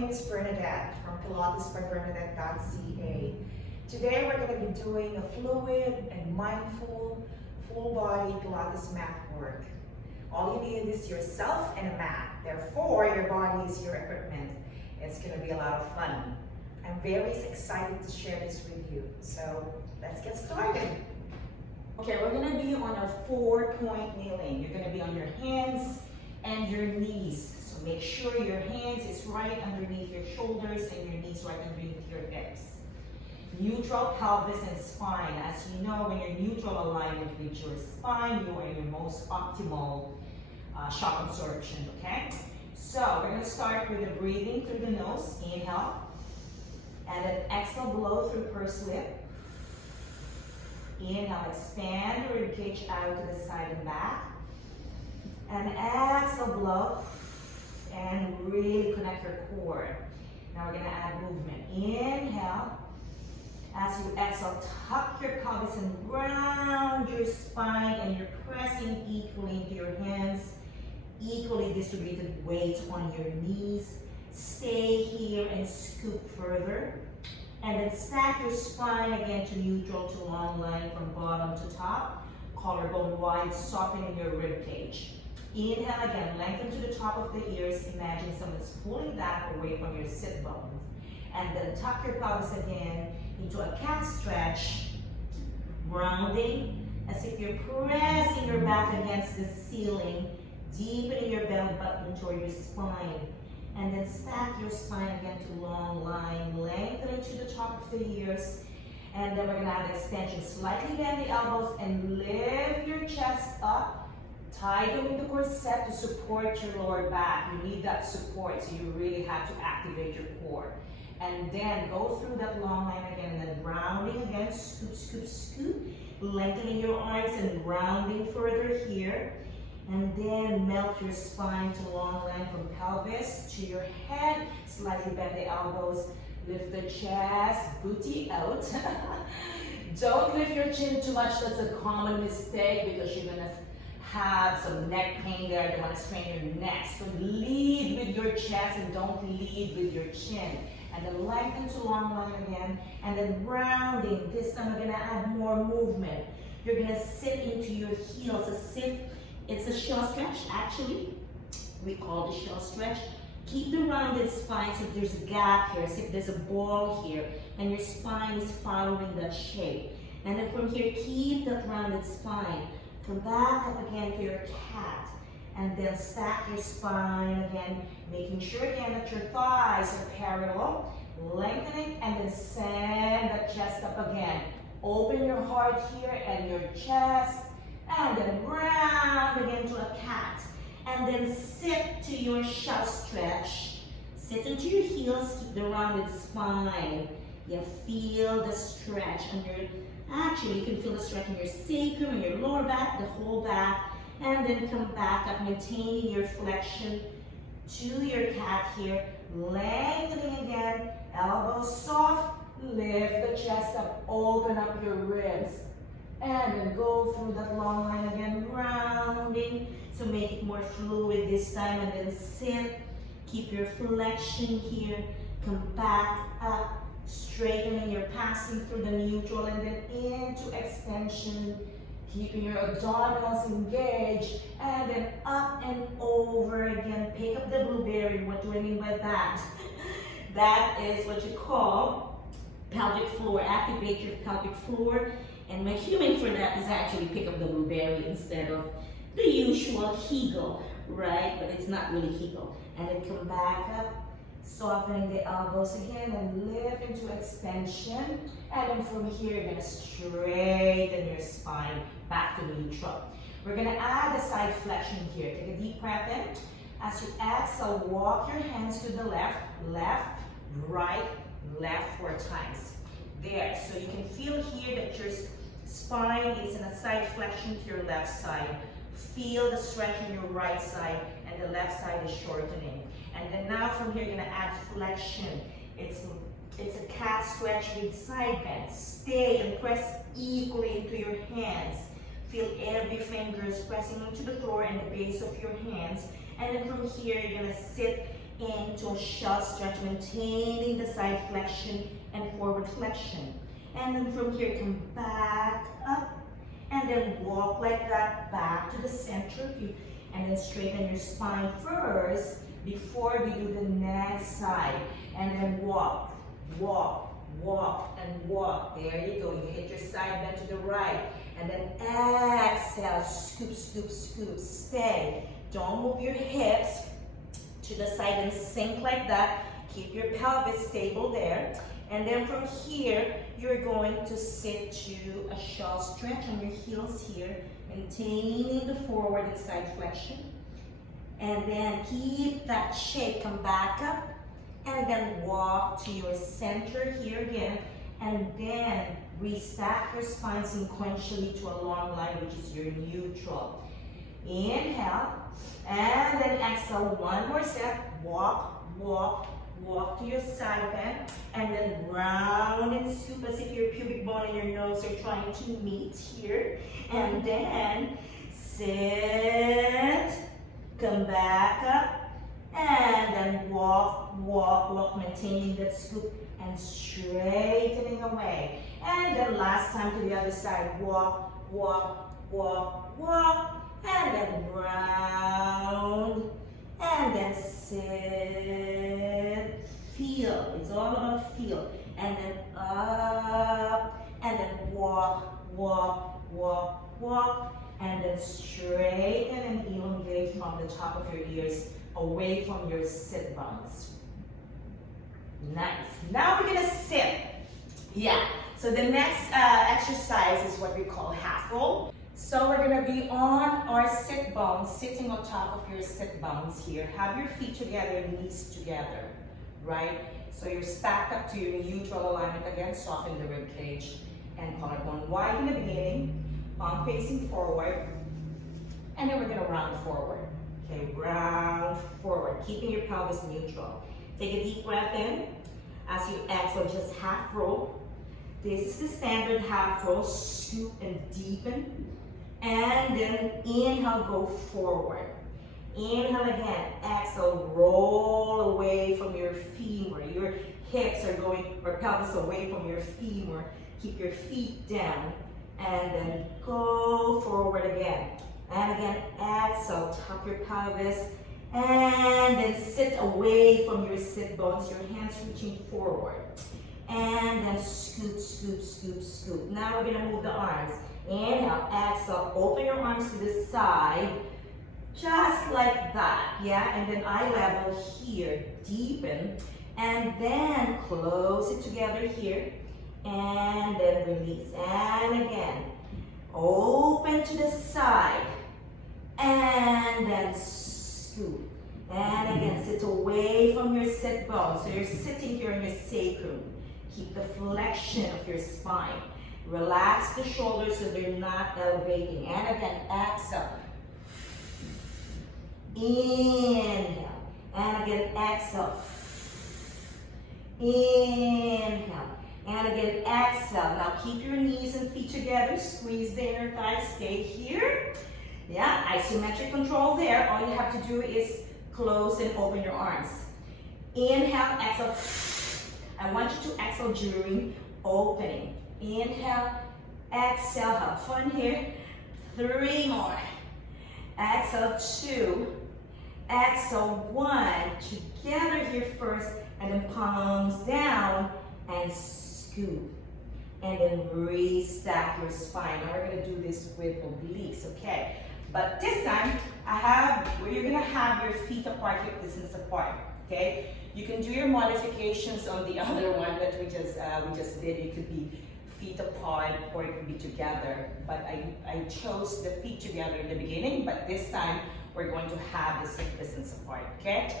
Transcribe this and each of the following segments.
name is Bernadette from Pilates by Bernadette.ca. Today we're going to be doing a fluid and mindful full body Pilates mat work. All you need is yourself and a mat. Therefore, your body is your equipment. It's going to be a lot of fun. I'm very excited to share this with you. So let's get started. Okay, we're going to be on our 4-point kneeling. You're going to be on your hands and your knees. So make sure your hands is right underneath your shoulders and your knees right underneath your hips. Neutral pelvis and spine. As you know, when you're neutral alignment with your spine, you are in your most optimal shock absorption, okay? So we're going to start with the breathing through the nose. Inhale. And then exhale, blow through pursed lip. Inhale, expand the rib cage out to the side and back. And exhale, blow. And really connect your core. Now we're going to add movement. Inhale. As you exhale, tuck your pelvis and round your spine, and you're pressing equally into your hands. Equally distributed weight on your knees. Stay here and scoop further. And then stack your spine again to neutral to long line from bottom to top. Collarbone wide, softening your rib cage. Inhale again, lengthen to the top of the ears. Imagine someone's pulling that away from your sit bones. And then tuck your pelvis again into a cat stretch. Rounding as if you're pressing your back against the ceiling. Deepening your belly button toward your spine. And then stack your spine again to long line, lengthening to the top of the ears. And then we're going to have extension. Slightly bend the elbows and lift your chest up. Tightening the corset to support your lower back. You need that support, so you really have to activate your core. And then go through that long line again, and then rounding again, scoop, scoop, scoop. Lengthening your arms and rounding further here. And then melt your spine to long line from pelvis to your head. Slightly bend the elbows. Lift the chest, booty out. Don't lift your chin too much. That's a common mistake because you're going to have some neck pain there. You want to strain your neck. So lead with your chest and don't lead with your chin. And then lengthen to long line again. And then rounding. This time we're going to add more movement. You're going to sit into your heels as if it's a shell stretch, actually. We call the shell stretch. Keep the rounded spine so there's a gap here, as if there's a ball here, and your spine is following that shape. And then from here, keep that rounded spine. Come back up again to your cat. And then stack your spine again, making sure again that your thighs are parallel. Lengthening, and then send the chest up again. Open your heart here and your chest. And then round again to a cat. And then sit to your shell stretch. Sit into your heels, keep the rounded spine. You feel the stretch on your, actually you can feel the stretch in your sacrum and your lower back, the whole back. And then come back up, maintaining your flexion to your cat here. Lengthening again, elbows soft, lift the chest up, open up your ribs. And then go through that long line again, rounding. So make it more fluid this time, and then sit. Keep your flexion here. Come back up, straightening. You're passing through the neutral and then into extension. Keeping your abdominals engaged. And then up and over again. Pick up the blueberry. What do I mean by that? That is what you call pelvic floor. Activate your pelvic floor. And my cueing for that is actually pick up the blueberry instead of the usual Kegel, right? But it's not really Kegel. And then come back up, softening the elbows again, and lift into extension. And then from here, you're going to straighten your spine back to neutral. We're going to add a side flexion here. Take a deep breath in. As you exhale, walk your hands to the left, left, right, left 4 times. There, so you can feel here that your spine is in a side flexion to your left side. Feel the stretch in your right side, and the left side is shortening. And then now from here, you're going to add flexion. It's a cat stretch with side bend. Stay and press equally into your hands. Feel every finger pressing into the floor and the base of your hands. And then from here, you're going to sit into a shell stretch, maintaining the side flexion and forward flexion. And then from here, come back up, and then walk like that back to the center. And then straighten your spine first before we do the next side. And then walk, walk, walk, and walk. There you go. You hit your side bend to the right. And then exhale, scoop, scoop, scoop. Stay. Don't move your hips to the side and sink like that. Keep your pelvis stable there. And then from here, you're going to sit to a shell stretch on your heels here, maintaining the forward and side flexion. And then keep that shape, come back up, and then walk to your center here again. And then restack your spine sequentially to a long line, which is your neutral. Inhale, and then exhale, one more step. Walk, walk, walk to your side bend, and then round and scoop as if your pubic bone and your nose are trying to meet here. And then sit, come back up, and then walk, walk, walk, maintaining that scoop and straightening away. And then last time to the other side, walk, walk, walk, walk, and then round, and then sit, feel, it's all about feel, and then up, and then walk, walk, walk, walk, and then straighten and elongate from the top of your ears away from your sit bones. Nice. Now we're gonna sit. Yeah. So the next exercise is what we call half roll. So we're gonna be on our sit bones, sitting on top of your sit bones here. Have your feet together, knees together, right? So you're stacked up to your neutral alignment again, soften the rib cage and collarbone wide in the beginning, palm facing forward, and then we're gonna round forward. Okay, round forward, keeping your pelvis neutral. Take a deep breath in. As you exhale, just half roll. This is the standard half roll, scoop and deepen. And then inhale, go forward. Inhale again, exhale, roll away from your femur. Your hips are going, or pelvis away from your femur. Keep your feet down. And then go forward again. And again, exhale, tuck your pelvis. And then sit away from your sit bones, your hands reaching forward. And then scoop, scoop, scoop, scoop. Now we're gonna move the arms. Inhale, exhale, open your arms to the side, just like that, yeah? And then eye level here, deepen, and then close it together here, and then release. And again, open to the side, and then scoop. And again, sit away from your sit bones. So you're sitting here in your sacrum. Keep the flexion of your spine. Relax the shoulders so they're not elevating. And again, exhale. Inhale. And again, exhale. Inhale. And again, exhale. Now keep your knees and feet together. Squeeze the inner thighs. Stay here. Yeah, isometric control there. All you have to do is close and open your arms. Inhale, exhale. I want you to exhale during opening. Inhale, exhale, have fun here. 3 more. Exhale, 2. Exhale, 1. Together here first, and then palms down and scoop. And then restack your spine. Now we're gonna do this with obliques, okay? But this time, where you're gonna have your feet apart, hip distance apart, okay? You can do your modifications on the other one that we just did. It could be feet apart or it could be together. But I chose the feet together in the beginning, but this time we're going to have the hip distance apart, okay?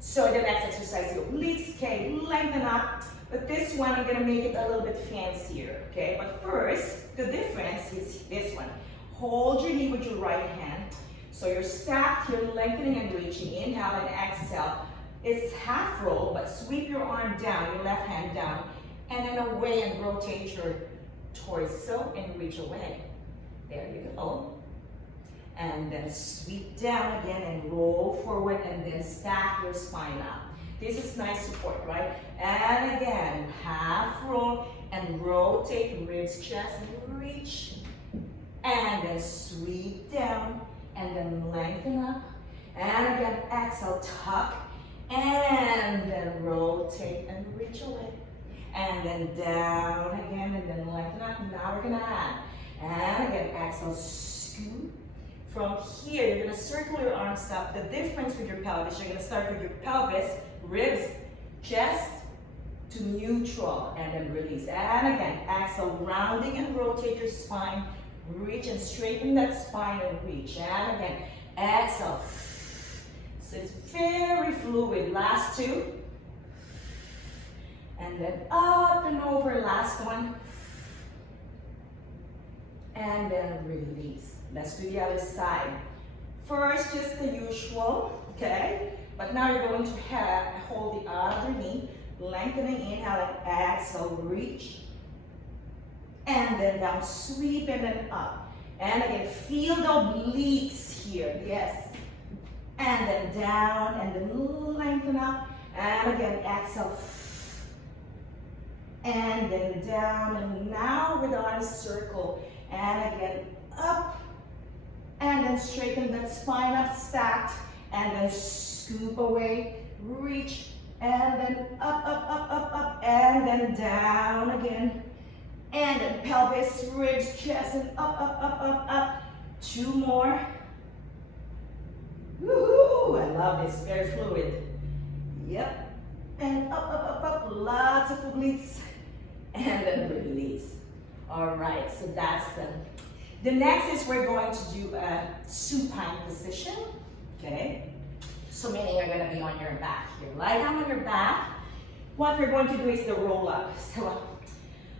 So the next exercise, the obliques, okay, lengthen up. But this one, I'm gonna make it a little bit fancier, okay? But first, the difference is this one. Hold your knee with your right hand. So you're stacked here, lengthening and reaching. Inhale and exhale. It's half roll, but sweep your arm down, your left hand down, and then away and rotate your torso and reach away. There you go. and then sweep down again and roll forward and then stack your spine up. This is nice support, right? And again, half roll and rotate ribs, chest, and reach. And then sweep down and then lengthen up. And again, exhale, tuck. And then rotate and reach away. And then down again and then lengthen up. Now we're gonna add. And again, exhale, scoop. From here, you're gonna circle your arms up. The difference with your pelvis, you're gonna start with your pelvis, ribs, chest to neutral, and then release. And again, exhale, rounding and rotate your spine. Reach and straighten that spine and reach. And again, exhale. So it's very fluid. Last two. And then up and over, last one. And then release. Let's do the other side. First, just the usual, okay? But now you're going to hold the other knee, lengthening, inhale and exhale, reach. And then down, sweep and then up. And again, feel the obliques here, yes. And then down, and then lengthen up. And again, exhale. And then down, and now with the arms circle. And again, up. And then straighten that spine up, stacked. And then scoop away, reach. And then up, up, up, up, up. And then down again. And then pelvis, ribs, chest, and up, up, up, up, up. Two more. Woohoo! I love this, very fluid. Yep. And up, up, up, up, lots of obliques. And then release. All right, so that's the next is we're going to do a supine position, okay? So meaning you're gonna be on your back here. Lie down on your back. What we're going to do is the roll up. So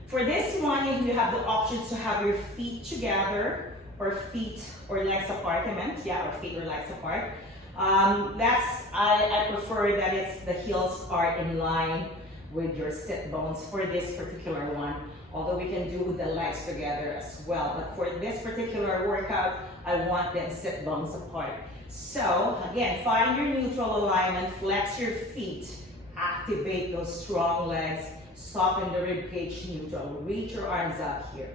for this one, you have the options to have your feet together or feet or legs apart, I meant. Yeah, or feet or legs apart. I prefer that it's the heels are in line with your sit bones for this particular one. Although we can do the legs together as well. But for this particular workout, I want them sit bones apart. So again, find your neutral alignment, flex your feet, activate those strong legs, soften the rib cage neutral, reach your arms up here.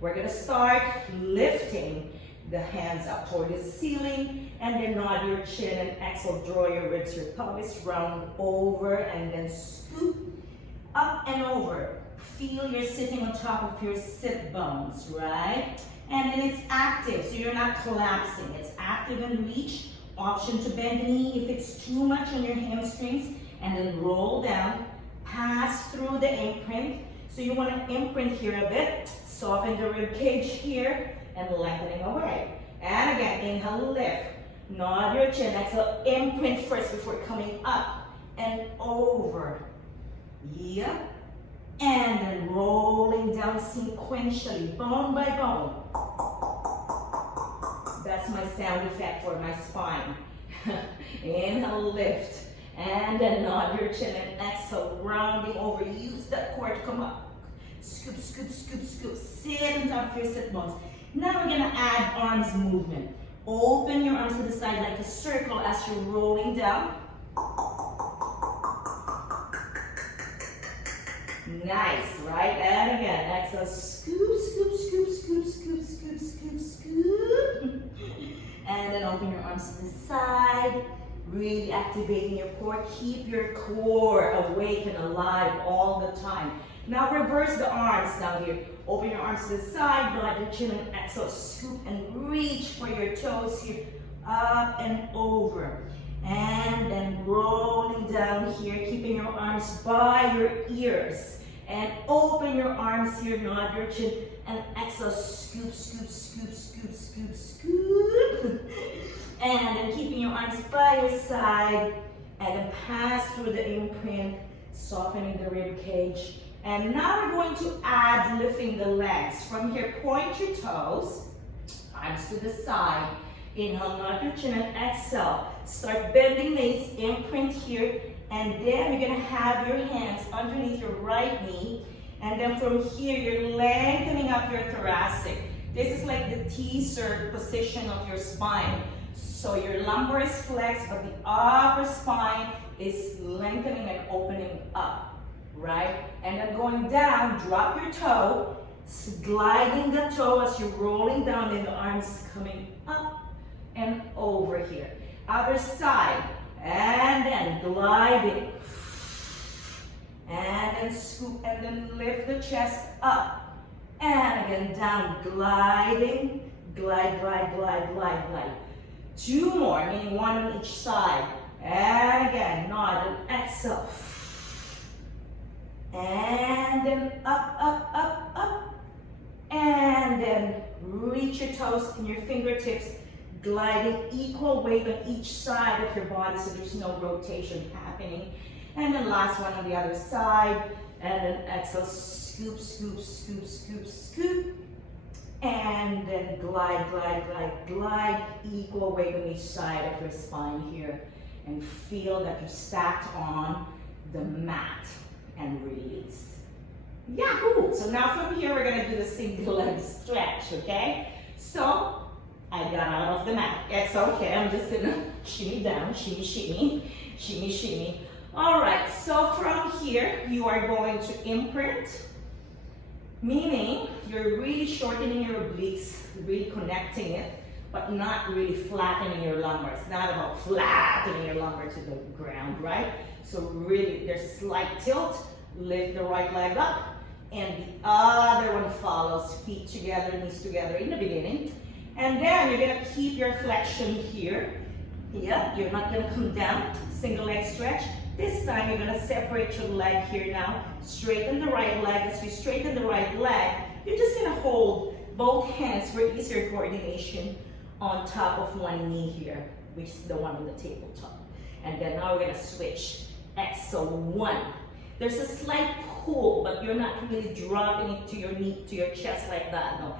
We're gonna start lifting the hands up toward the ceiling and then nod your chin and exhale, draw your ribs, your pelvis round over and then scoop up and over. Feel you're sitting on top of your sit bones, right? And then it's active, so you're not collapsing. It's active and reach. Option to bend the knee if it's too much on your hamstrings, and then roll down, pass through the imprint. So you want to imprint here a bit, soften the rib cage here, and lengthening away. And again, inhale, lift. Nod your chin, exhale, imprint first before coming up and over. Yep. And then rolling down sequentially, bone by bone. That's my sound effect for my spine. Inhale, lift. And then nod your chin and exhale, rounding over. Use that core to come up. Scoop, scoop, scoop, scoop. Sit on top of your sit bones. Now we're gonna add arms movement. Open your arms to the side like a circle as you're rolling down. Nice, right? And again, exhale, scoop, scoop, scoop, scoop, scoop, scoop, scoop, scoop. And then open your arms to the side, really activating your core. Keep your core awake and alive all the time. Now reverse the arms down here. Open your arms to the side, nod your chin and exhale, scoop and reach for your toes here, up and over. And then rolling down here, keeping your arms by your ears. And open your arms here, nod your chin, and exhale, scoop, scoop, scoop, scoop, scoop, scoop. And then keeping your arms by your side, and then pass through the imprint, softening the rib cage. And now we're going to add lifting the legs. From here, point your toes, arms to the side. Inhale, nod your chin, and exhale. Start bending knees, imprint here, and then you're gonna have your hands underneath your right knee, and then from here, you're lengthening up your thoracic. This is like the teaser position of your spine. So your lumbar is flexed, but the upper spine is lengthening and opening up, right? And then going down, drop your toe, gliding the toe as you're rolling down, and the arms coming up and over here. Other side, and then gliding. And then scoop, and then lift the chest up. And again, down, gliding, glide, glide, glide, glide, glide. 2 more, meaning 1 on each side. And again, nod and exhale. And then up, up, up, up. And then reach your toes and your fingertips, gliding equal weight on each side of your body so there's no rotation happening. And then last one on the other side. And then exhale, scoop, scoop, scoop, scoop, scoop. And then glide, glide, glide, glide. Equal weight on each side of your spine here. And feel that you're stacked on the mat. And release. Yahoo! So now from here, we're gonna do the single leg stretch, okay? So, I got out of the mat. It's okay, I'm just gonna shimmy down, shimmy, shimmy, shimmy, shimmy. All right, so from here, you are going to imprint, meaning you're really shortening your obliques, really connecting it, but not really flattening your lumbar. It's not about flattening your lumbar to the ground, right? So really, there's a slight tilt, lift the right leg up, and the other one follows, feet together, knees together in the beginning. And then you're gonna keep your flexion here. Yeah, you're not gonna come down, single leg stretch. This time you're gonna separate your leg here now, straighten the right leg. As you straighten the right leg, you're just gonna hold both hands for easier coordination on top of one knee here, which is the one on the tabletop. And then now we're gonna switch. Exhale, 1. There's a slight pull, but you're not really dropping it to your knee, to your chest like that, no.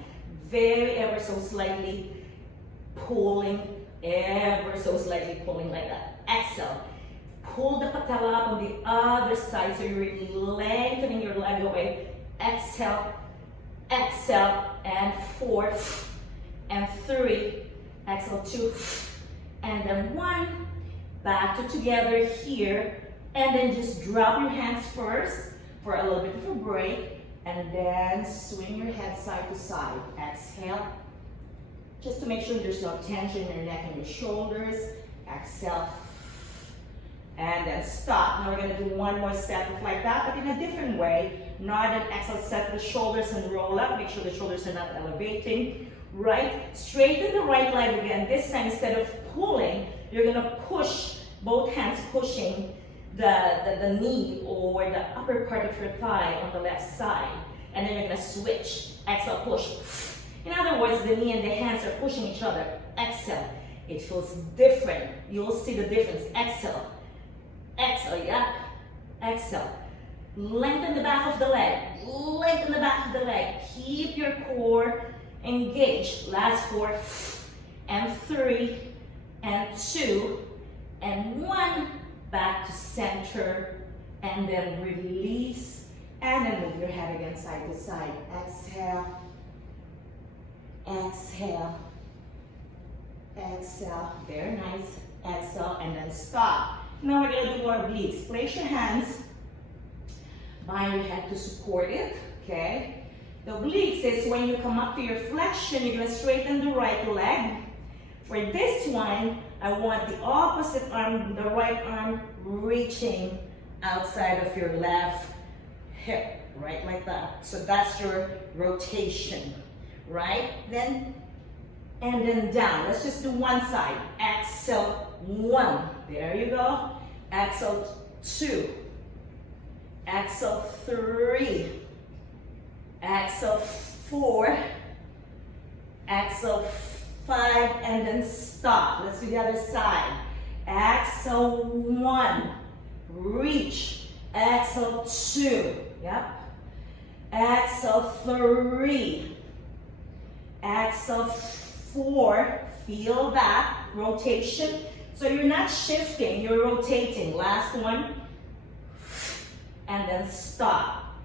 Very ever so slightly pulling, ever so slightly pulling like that. Exhale. Pull the patella up on the other side so you're really lengthening your leg away. Exhale, exhale, and 4, and 3, exhale, 2, and then 1. Back to together here. And then just drop your hands first for a little bit of a break. And then swing your head side to side. Exhale. Just to make sure there's no tension in your neck and your shoulders. Exhale. And then stop. Now we're going to do one more set of like that, but in a different way. Nod and exhale, set the shoulders and roll up. Make sure the shoulders are not elevating. Right? Straighten the right leg again. This time, instead of pulling, you're going to push, both hands pushing the knee or the upper part of your thigh on the left side. And then you're going to switch. Exhale, push. In other words, the knee and the hands are pushing each other. Exhale. It feels different. You'll see the difference. Exhale. Exhale, yeah. Exhale. Lengthen the back of the leg. Lengthen the back of the leg. Keep your core engaged. Last 4, and 3, and 2, and 1. Back to center, and then release, and then move your head again side to side. Exhale, exhale, exhale. Very nice. Exhale, and then stop. Now we're gonna do more obliques. Place your hands behind your head to support it, okay? The obliques is when you come up to your flexion, you're gonna straighten the right leg. For this one, I want the opposite arm, the right arm, reaching outside of your left hip, right, like that. So that's your rotation, right? Then, and then down. Let's just do one side. Exhale, 1. There you go. Exhale, 2. Exhale, 3. Exhale, 4. Exhale, 5, and then stop. Let's do the other side. Exhale, 1. Reach. Exhale, 2. Yep. Exhale, 3. Exhale, 4. Feel that rotation. So you're not shifting, you're rotating. Last one. And then stop.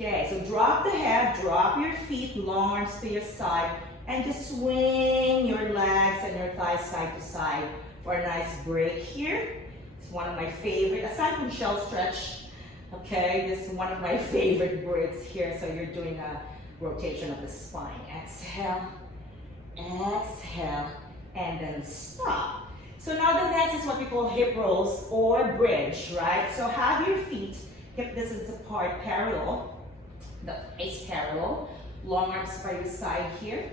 Okay, so drop the head, drop your feet, long arms to your side, And just swing your legs and your thighs side to side for a nice break here. It's one of my favorite, aside from shell stretch, okay, this is one of my favorite breaks here. So you're doing a rotation of the spine. Exhale, exhale, and then stop. So now the next is what we call hip rolls or bridge, right? So have your feet hip distance apart, parallel, the face parallel, long arms by your side here.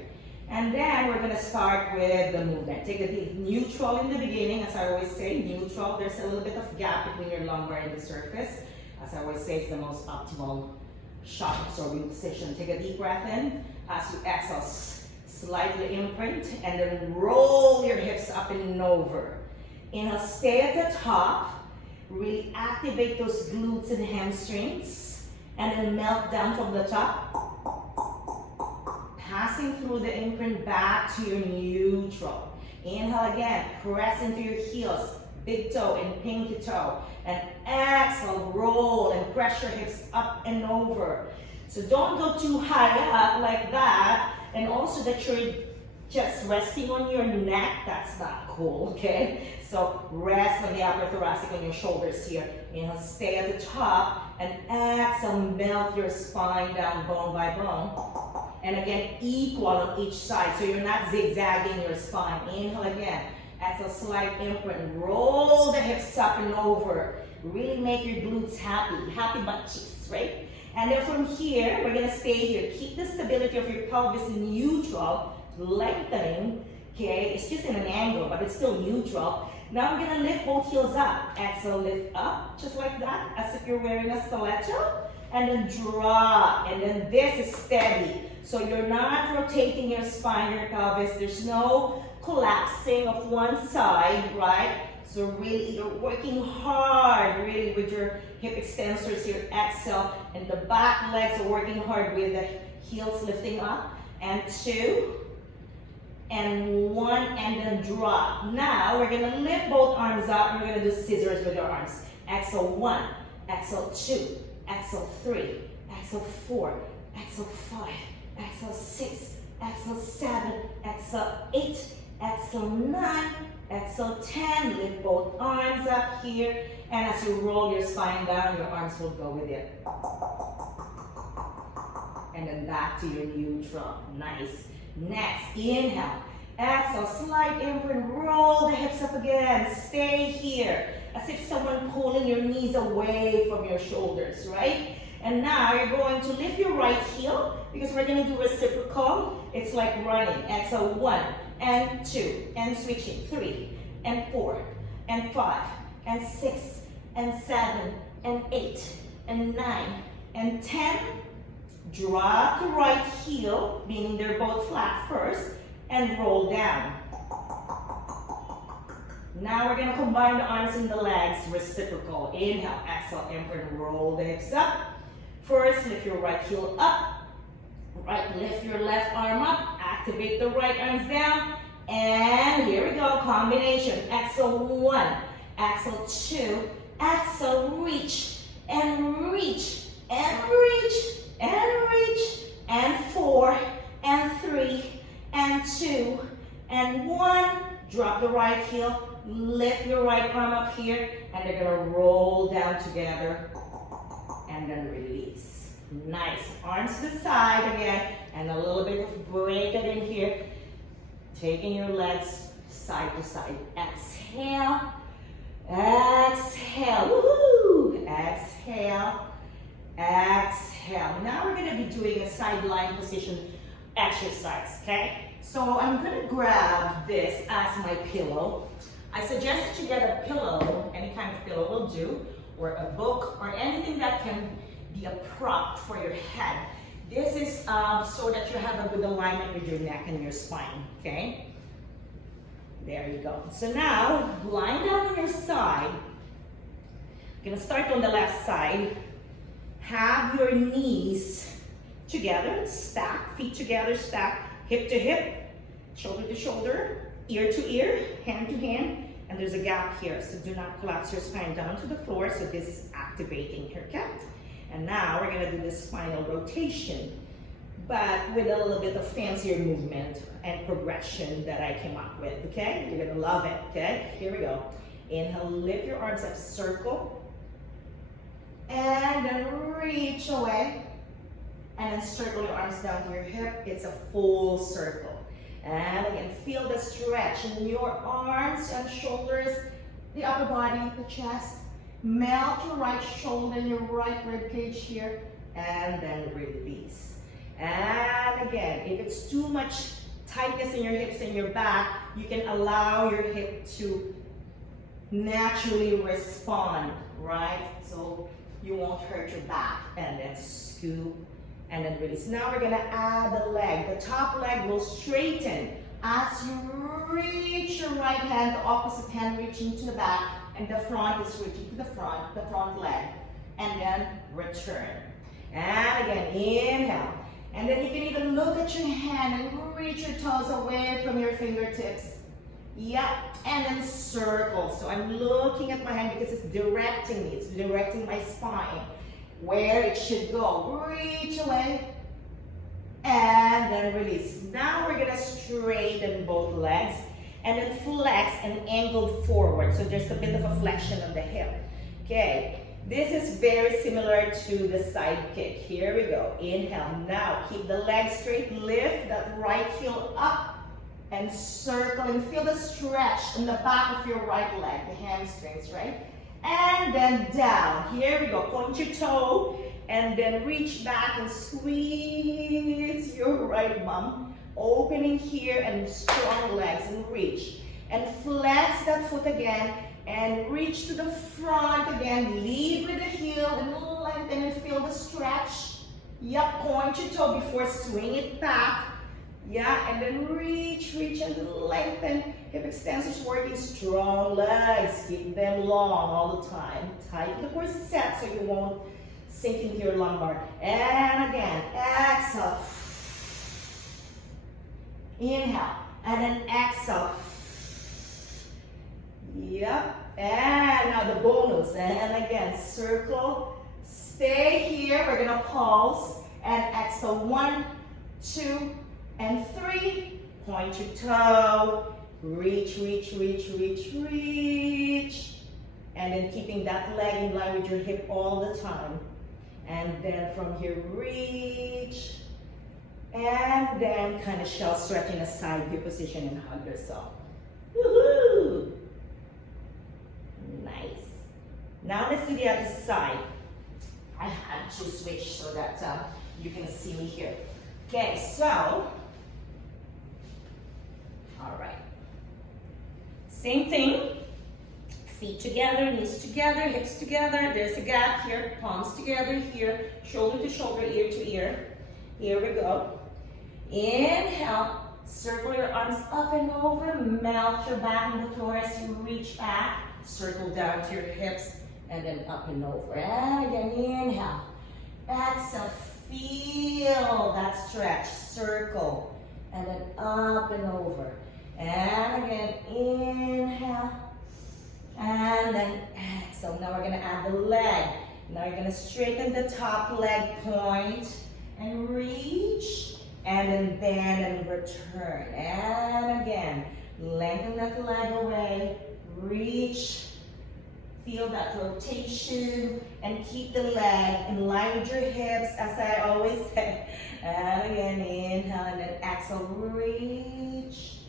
And then we're gonna start with the movement. Take a deep neutral in the beginning, as I always say, neutral. There's a little bit of gap between your lumbar and the surface. As I always say, it's the most optimal shock absorbing position. Take a deep breath in. As you exhale, slightly imprint, and then roll your hips up and over. Inhale, stay at the top. Really activate those glutes and hamstrings, and then melt down from the top. Passing through the imprint back to your neutral. Inhale again, press into your heels, big toe and pinky toe. And exhale, roll and press your hips up and over. So don't go too high up like that. And also that you're just resting on your neck, that's not cool, okay? So rest on the upper thoracic on your shoulders here. Inhale, stay at the top, and exhale, melt your spine down bone by bone. And again, equal on each side, so you're not zigzagging your spine. Inhale again, exhale, slight imprint, roll the hips up and over. Really make your glutes happy, happy butt cheeks, right? And then from here, we're gonna stay here. Keep the stability of your pelvis in neutral, lengthening, okay? It's just in an angle, but it's still neutral. Now we're gonna lift both heels up. Exhale, lift up, just like that, as if you're wearing a stiletto. And then drop, and then this is steady. So you're not rotating your spine, your pelvis. There's no collapsing of one side, right? So really, you're working hard, really, with your hip extensors here. Exhale, and the back legs are working hard with the heels lifting up. And 2, and 1, and then drop. Now, we're gonna lift both arms up, and we're gonna do scissors with your arms. Exhale, 1, exhale, 2, exhale, 3, exhale, 4, exhale, 5, exhale, 6, exhale, 7, exhale, 8, exhale, 9, exhale, 10. Lift both arms up here, and as you roll your spine down, your arms will go with it. And then back to your neutral. Nice. Next, inhale. Exhale, slight imprint, roll the hips up again. Stay here, as if someone pulling your knees away from your shoulders, right? And now you're going to lift your right heel, because we're gonna do reciprocal. It's like running. Exhale, 1, and 2, and switching, 3, and 4, and 5, and 6, and 7, and 8, and 9, and 10. Drop the right heel, meaning they're both flat first, and roll down. Now we're gonna combine the arms and the legs, reciprocal. Inhale, exhale, imprint, roll the hips up. First, lift your right heel up. Right, lift your left arm up. Activate the right arms down. And here we go, combination. Exhale, 1, exhale, 2, exhale, reach, and reach, and reach, and reach, and 4, and 3, and 2, and 1. Drop the right heel, lift your right arm up here, and they're gonna roll down together, and then release. Nice. Arms to the side again, and a little bit of break it in here. Taking your legs side to side. Exhale, exhale, woohoo! Exhale, exhale. Now we're gonna be doing a sideline position exercise, okay? So I'm gonna grab this as my pillow. I suggest that you get a pillow, any kind of pillow will do, or a book, or anything that can be a prop for your head. This is so that you have a good alignment with your neck and your spine, okay? There you go. So now, lying down on your side, I'm gonna start on the left side. Have your knees together, stack, feet together, stack, hip to hip, shoulder to shoulder, ear to ear, hand to hand, and there's a gap here, so do not collapse your spine down to the floor, so this is activating here, okay? And now we're gonna do this spinal rotation. but with a little bit of fancier movement and progression that I came up with, okay? You're gonna love it, okay? Here we go. Inhale, lift your arms up, circle. And then reach away. And then circle your arms down to your hip. It's a full circle. And again, feel the stretch in your arms and shoulders, the upper body, the chest. Melt your right shoulder and your right rib cage here. And then release. And again, if it's too much tightness in your hips and your back, you can allow your hip to naturally respond, right? So you won't hurt your back. And then scoop and then release. Now we're gonna add the leg. The top leg will straighten as you reach your right hand, the opposite hand reaching to the back, and the front is reaching to the front leg. And then return. And again, inhale. And then you can even look at your hand and reach your toes away from your fingertips. Yep, and then circle. So I'm looking at my hand because it's directing me. It's directing my spine where it should go. Reach away. And then release. Now we're gonna straighten both legs and then flex and angle forward. So there's a bit of a flexion of the hip. Okay. This is very similar to the side kick. Here we go. Inhale. Now keep the leg straight. Lift that right heel up and circle and feel the stretch in the back of your right leg, the hamstrings, right? And then down. Here we go. Point your toe and then reach back and squeeze your right bum. Opening here and strong legs and reach. And flex that foot again. And reach to the front again. Lead with the heel and lengthen and feel the stretch. Yep, point your toe before swing it back. Yeah, and then reach and lengthen. Hip extensors working, strong legs. Keep them long all the time. Tighten the core set so you won't sink into your lumbar. And again, exhale. Inhale, and then exhale. Yep, and now the bonus, and again, circle, stay here, we're gonna pulse, and exhale, 1, 2, and 3, point your toe, reach, and then keeping that leg in line with your hip all the time, and then from here, reach, and then kind of shell stretch in a side view position and hug yourself. Woohoo! Nice. Now let's do the other side. I had to switch so that you can see me here. Okay, so, all right. Same thing. Feet together, knees together, hips together. There's a gap here. Palms together here. Shoulder to shoulder, ear to ear. Here we go. Inhale. Circle your arms up and over. Melt your back in the floor as you reach back. Circle down to your hips and then up and over. And again, inhale. Exhale, feel that stretch. Circle and then up and over. And again, inhale. And then exhale. Now we're going to add the leg. Now you're going to straighten the top leg point and reach. And then bend and return. And again, lengthen that leg away. Reach, feel that rotation, and keep the leg in line with your hips, as I always say. And again, inhale, and then exhale, reach.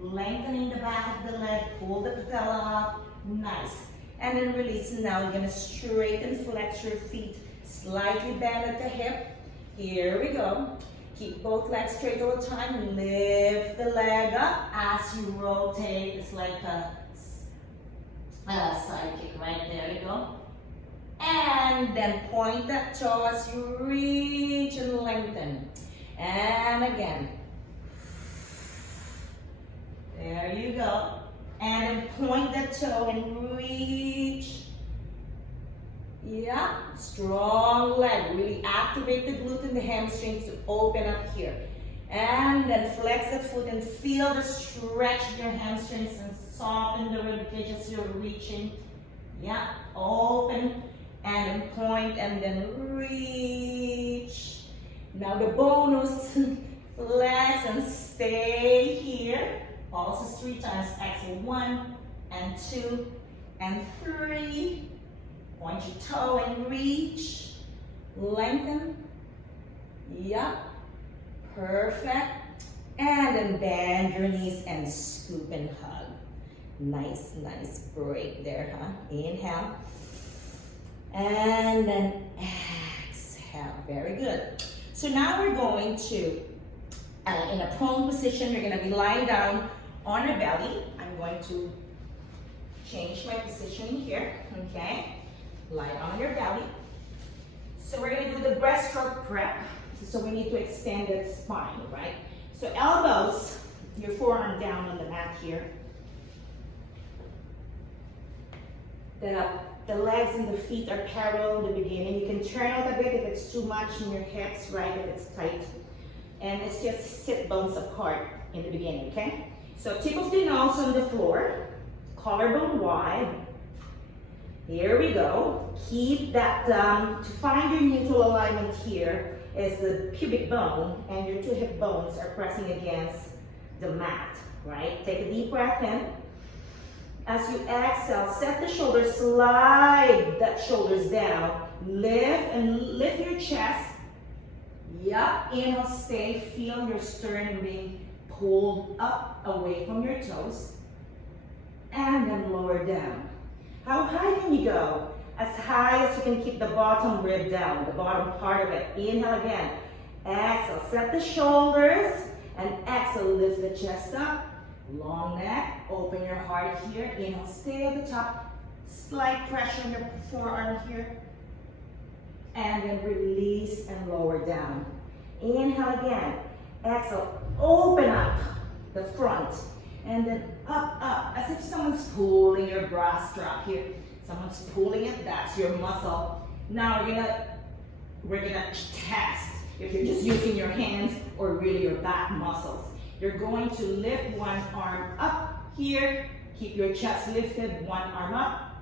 Lengthening the back of the leg, pull the patella up, nice. And then release. Now you're gonna straighten, flex your feet, slightly bend at the hip. Here we go. Keep both legs straight all the time. Lift the leg up as you rotate. It's like a side kick, right? There you go. And then point that toe as you reach and lengthen. And again. There you go. And then point that toe and reach. Yeah, strong leg. Really activate the glute and the hamstrings to open up here. And then flex that foot and feel the stretch in your hamstrings and soften the rib cage as you're reaching. Yeah, open and then point and then reach. Now the bonus, flex and stay here. Pulses 3 times. Exhale, 1 and 2 and 3. Point your toe and reach. Lengthen. Yup. Perfect. And then bend your knees and scoop and hug. Nice, nice break there, huh? Inhale. And then exhale. Very good. So now we're going to, in a prone position, you're going to be lying down on your belly. I'm going to change my position here, okay? Lie down on your belly. So we're going to do the breaststroke prep. So we need to extend the spine, right? So elbows, your forearm down on the mat here. The legs and the feet are parallel in the beginning. You can turn out a bit if it's too much in your hips, right, if it's tight. And it's just sit bones apart in the beginning, okay? So tip of the nose on the floor, collarbone wide. Here we go. Keep that, to find your neutral alignment here is the pubic bone and your 2 hip bones are pressing against the mat, right? Take a deep breath in. As you exhale, set the shoulders, slide that shoulders down. Lift your chest. Yup, inhale, stay. Feel your sternum being pulled up away from your toes. And then lower down. How high can you go? As high as you can keep the bottom rib down, the bottom part of it. Inhale again. Exhale, set the shoulders. And exhale, lift the chest up. Long neck, open your heart here. Inhale, stay at the top. Slight pressure on your forearm here. And then release and lower down. Inhale again. Exhale, open up the front. And then up, up, as if someone's pulling your bra strap here. Someone's pulling it, that's your muscle. Now we're gonna test if you're just using your hands or really your back muscles. You're going to lift one arm up here, keep your chest lifted, one arm up,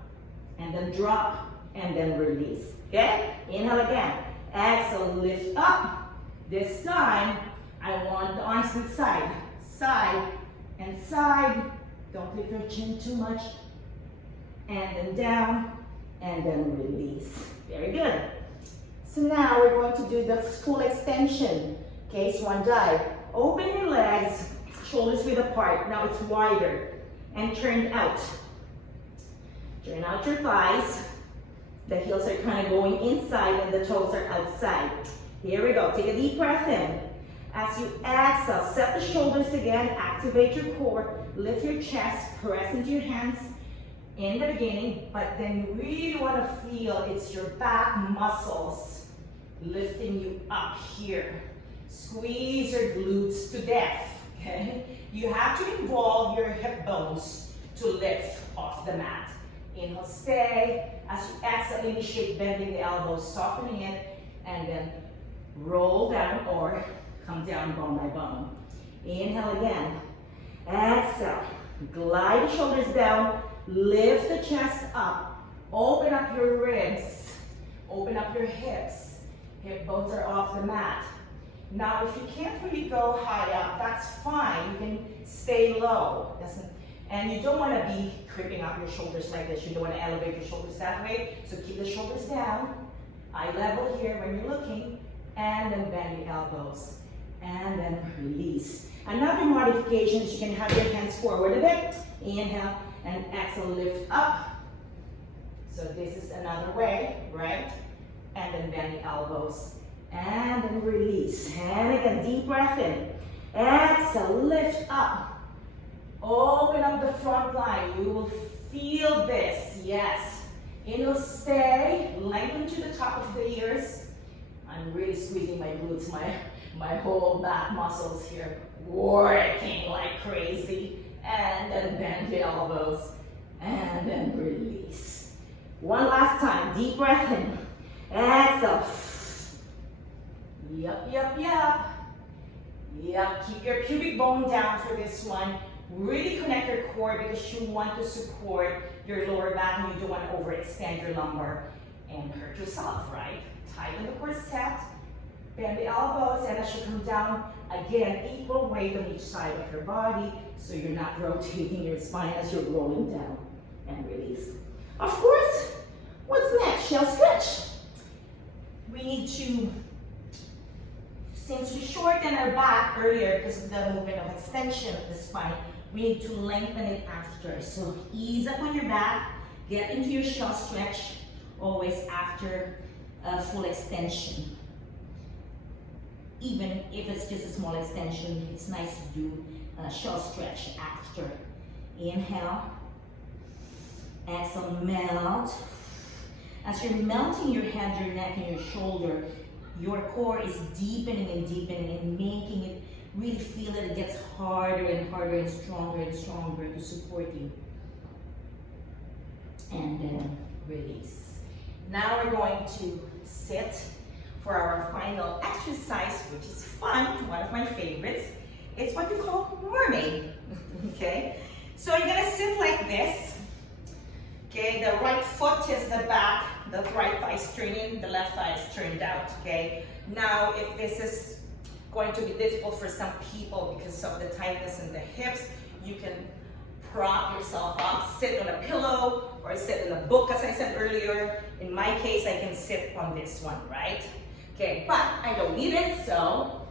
and then drop, and then release, okay? Inhale again, exhale, lift up. This time, I want the arms to the side, side, and side. Don't lift your chin too much. And then down, and then release. Very good. So now we're going to do the full extension. Okay, swan dive. Open your legs, shoulders width apart. Now it's wider and turn out. Turn out your thighs. The heels are kind of going inside and the toes are outside. Here we go. Take a deep breath in. As you exhale, set the shoulders again, activate your core, lift your chest, press into your hands in the beginning, but then you really want to feel it's your back muscles lifting you up here. Squeeze your glutes to death, okay? You have to involve your hip bones to lift off the mat. Inhale, stay. As you exhale, initiate bending the elbows, softening it, and then roll down or come down bone by bone. Inhale again. Exhale. Glide the shoulders down. Lift the chest up. Open up your ribs. Open up your hips. Hip bones are off the mat. Now, if you can't really go high up, that's fine. You can stay low. And you don't want to be creeping up your shoulders like this. You don't want to elevate your shoulders that way. So keep the shoulders down. Eye level here when you're looking. And then bend the elbows. And then release. Another modification is you can have your hands forward a bit. Inhale and exhale, lift up. So this is another way, right? And then bend the elbows. And then release. And again, deep breath in. Exhale, lift up. Open up the front line. You will feel this, yes. Inhale, stay. Lengthen to the top of the ears. I'm really squeezing my glutes, my whole back muscles here. Working like crazy. And then bend the elbows. And then release. One last time. Deep breath in. Exhale. Yup, yup, yup. Yup, keep your pubic bone down for this one. Really connect your core because you want to support your lower back and you don't want to overextend your lumbar and hurt yourself, right? Tighten the corset. Bend the elbows, and as you come down, again, equal weight on each side of your body, so you're not rotating your spine as you're rolling down, and release. Of course, what's next? Shell stretch. We need to, since we shortened our back earlier because of the movement of extension of the spine, we need to lengthen it after. So ease up on your back, get into your shell stretch, always after a full extension. Even if it's just a small extension, it's nice to do a shell stretch after. Inhale, exhale, melt. As you're melting your head, your neck, and your shoulder, your core is deepening and deepening and making it really feel that it gets harder and harder and stronger to support you. And then release. Now we're going to sit for our final exercise, which is fun, one of my favorites. It's what you call mermaid, okay? So you're gonna sit like this, okay? The right foot is the back, the right thigh is turning, the left thigh is turned out, okay? Now, if this is going to be difficult for some people because of the tightness in the hips, you can prop yourself up, sit on a pillow, or sit in a book, as I said earlier. In my case, I can sit on this one, right? Okay, but I don't need it, so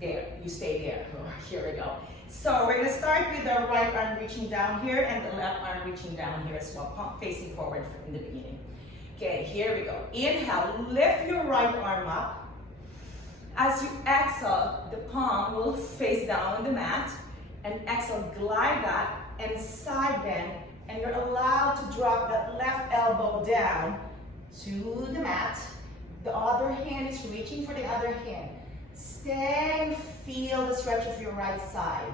there, you stay there. Here we go. So we're gonna start with the right arm reaching down here and the left arm reaching down here as well, facing forward in the beginning. Okay, here we go. Inhale, lift your right arm up. As you exhale, the palm will face down on the mat, and exhale, glide that and side bend, and you're allowed to drop that left elbow down to the mat. The other hand is reaching for the other hand. Stay and feel the stretch of your right side.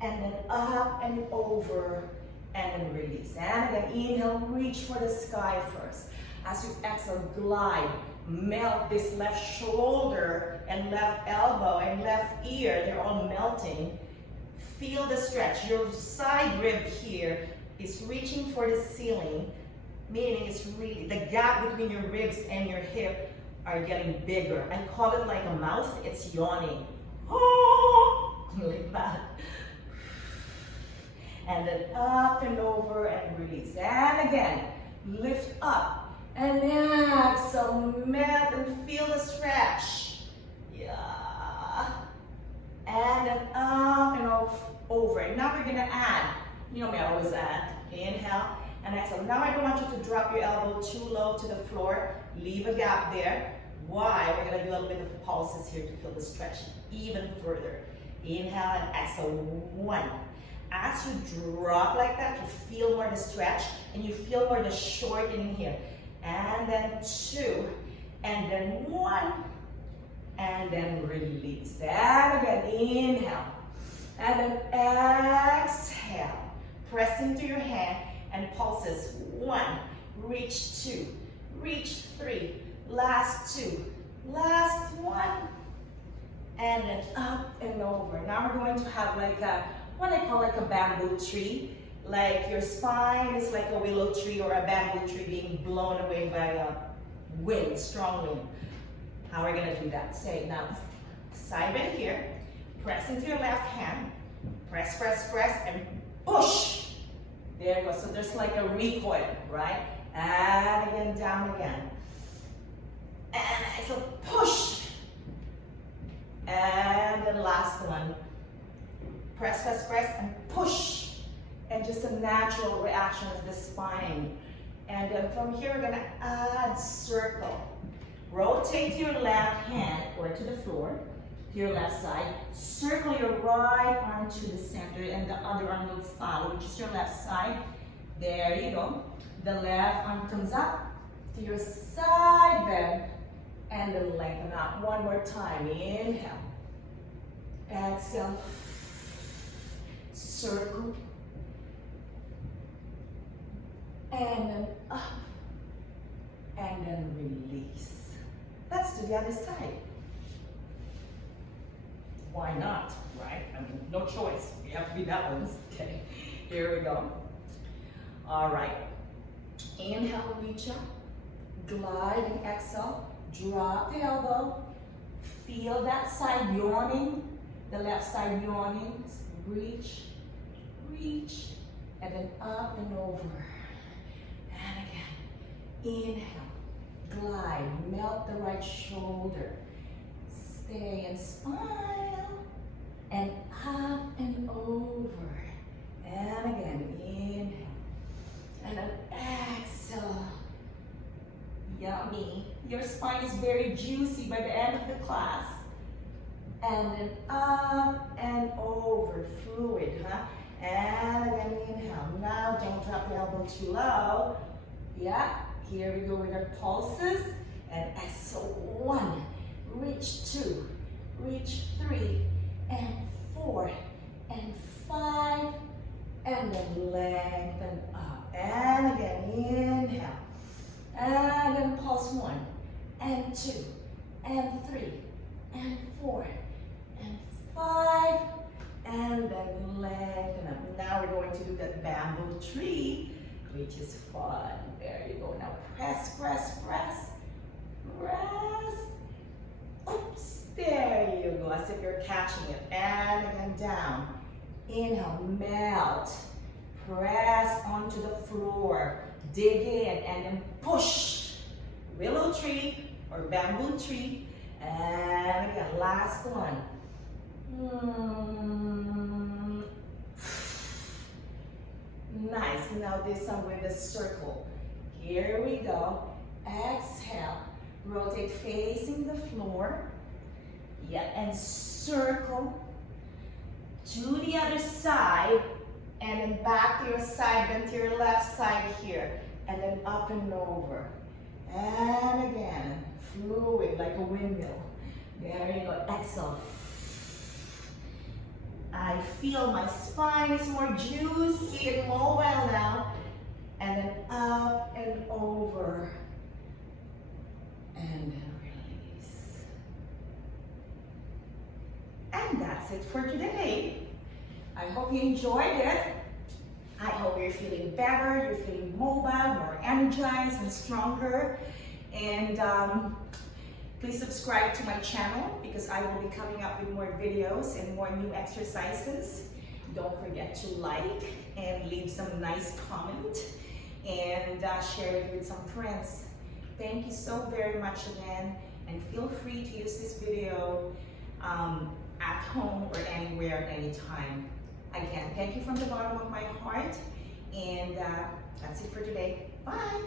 And then up and over, and then release. And then inhale, reach for the sky first. As you exhale, glide. Melt this left shoulder and left elbow and left ear. They're all melting. Feel the stretch. Your side rib here is reaching for the ceiling, meaning it's really, the gap between your ribs and your hip are getting bigger. I call it like a mouth. It's yawning. Like that. And then up and over and release. And again, lift up. And exhale, melt and feel the stretch. Yeah. And then up and over. And now we're gonna add, you know me, I always add. Inhale and exhale. Now I don't want you to drop your elbow too low to the floor. Leave a gap there. Why? We're gonna do a little bit of pulses here to feel the stretch even further. Inhale and exhale, 1. As you drop like that, you feel more the stretch and you feel more the shortening here. And then 2, and then 1, and then release. And again, inhale, and then exhale. Press into your hand and pulses. 1, reach 2, reach 3, last 2, last 1, and then up and over. Now we're going to have like a, what I call like a bamboo tree. Like your spine is like a willow tree or a bamboo tree being blown away by a wind, strong wind. How are we gonna do that? Say it now. Side bend here, press into your left hand, press, press, press, and push. There you go. So there's like a recoil, right? And again, down again. And exhale, push. And the last one. Press, press, press, and push. And just a natural reaction of the spine. And then from here, we're gonna add circle. Rotate your left hand or to the floor, to your left side. Circle your right arm to the center and the other arm will follow, which is your left side. There you go. The left arm comes up to your side bend and then lengthen out. One more time. Inhale. Exhale. Circle. And then up, and then release. Let's do the other side. Why not, right? I mean, no choice. We have to be balanced. Okay, here we go. All right. Inhale, reach up. Glide and exhale. Drop the elbow. Feel that side yawning, the left side yawning. Reach, reach, and then up and over. And again, inhale, glide, melt the right shoulder. Stay and smile, and up and over. And again, inhale, and then exhale. Yummy. Your spine is very juicy by the end of the class. And then up and over, fluid, huh? And again, inhale. Now don't drop the elbow too low. Yeah, here we go with our pulses. And exhale, 1, reach 2, reach 3, and 4, and 5, and then lengthen up. And again, inhale. And then pulse 1, and 2, and 3, and 4, and 5, and then lengthen up. Now we're going to do that bamboo tree, which is fun. There you go. Now press, press, press, press. Oops, there you go, as if you're catching it. And again, down. Inhale, melt. Press onto the floor. Dig in and then push. Willow tree or bamboo tree. And again, last one. Nice. Now this one with the circle. Here we go. Exhale. Rotate facing the floor. Yeah, and circle to the other side. And then back to your side, then to your left side here. And then up and over. And again, fluid like a windmill. There you go, exhale. I feel my spine is more juicy and mobile now. And then up and over. And then release. And that's it for today. I hope you enjoyed it. I hope you're feeling better, you're feeling mobile, more energized and stronger. And please subscribe to my channel because I will be coming up with more videos and more new exercises. Don't forget to like and leave some nice comment and share it with some friends. Thank you so very much again, and feel free to use this video at home or anywhere, anytime. Again, thank you from the bottom of my heart, and that's it for today. Bye!